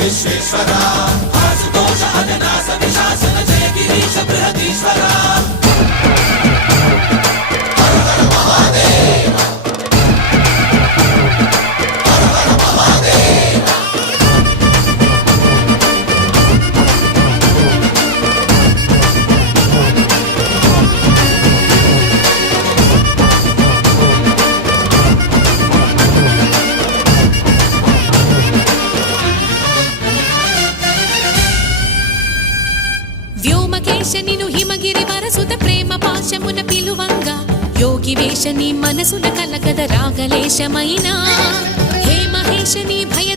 విశ్వేశ్వరా ఆశుతోష అవినాశ విశాసన జయ గిరీశ బృహదీశ్వరా హర హర మహాదేవ హర హర మహాదేవ వ్యోమకేశనిను హిమగిరి వరసుత ప్రేమ పాశమున పిలువంగా యోగి వేషని మనసున కలకద రాగలేశమైనా హే మహేశని భయ